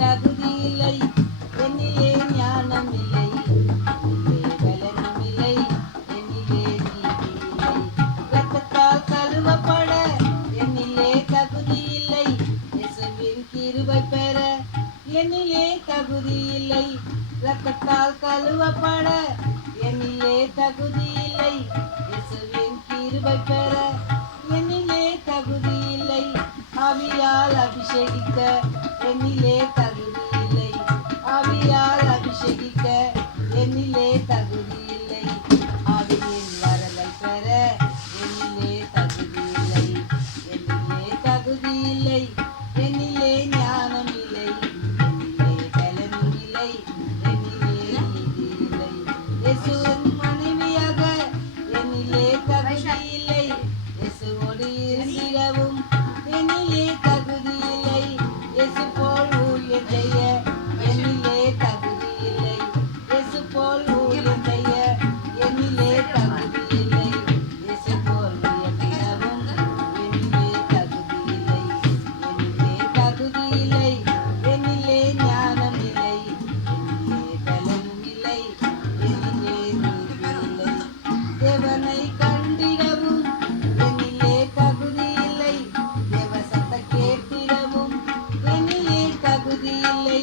தகுதி இல்லை, என்னிலே ஞானம் இல்லை, என்னிலே பலனும் இல்லை, என்னிலே நீதி இல்லை. இரத்தத்தால் கழுவப்பட என்னிலே தகுதி இல்லை, இயேசுவின் கிருபை பெற என்னிலே தகுதி இல்லை. இரத்தத்தால் கழுவப்பட என்னிலே தகுதி இல்லை, இயேசுவின் கிருபை பெற என்னிலே தகுதி இல்லை. ஆவியால் அபிஷேகிக்க என்னிலே தகுதி இல்லை, ஆவியால் அபிஷேகிக்க என்னிலே தகுதி இல்லை. ஆவியின் வரங்கள் பெற என்னிலே தகுதி இல்லை, என்னிலே தகுதி இல்லை, என்னிலே ஞானம் இல்லை, என்னிலே பலனும் இல்லை, என்னிலே நீதி இல்லை. இயேசுவின் மனைவியாக என்னிலே தகுதி இல்லை, இயேசுவோடு இருந்திடவும் என்னிலே தகுதி இல்லை. இயேசு போல் ஊழியம் செய்ய என்னிலே தகுதி இல்லை, இயேசு போல் ஊழியம் செய்ய என்னிலே தகுதி இல்லை. இயேசு போல் உயர்த்திடவும் என்னிலே தகுதி இல்லை, என்னிலே தகுதி இல்லை, என்னிலே ஞானம் இல்லை, என்னிலே பலனும் இல்லை, என்னிலே நீதி இல்லை. தேவனை கண்டிடவும் என்னிலே தகுதி இல்லை, தேவ சத்தம் கேட்டிடவும் என்னிலே தகுதி இல்லை.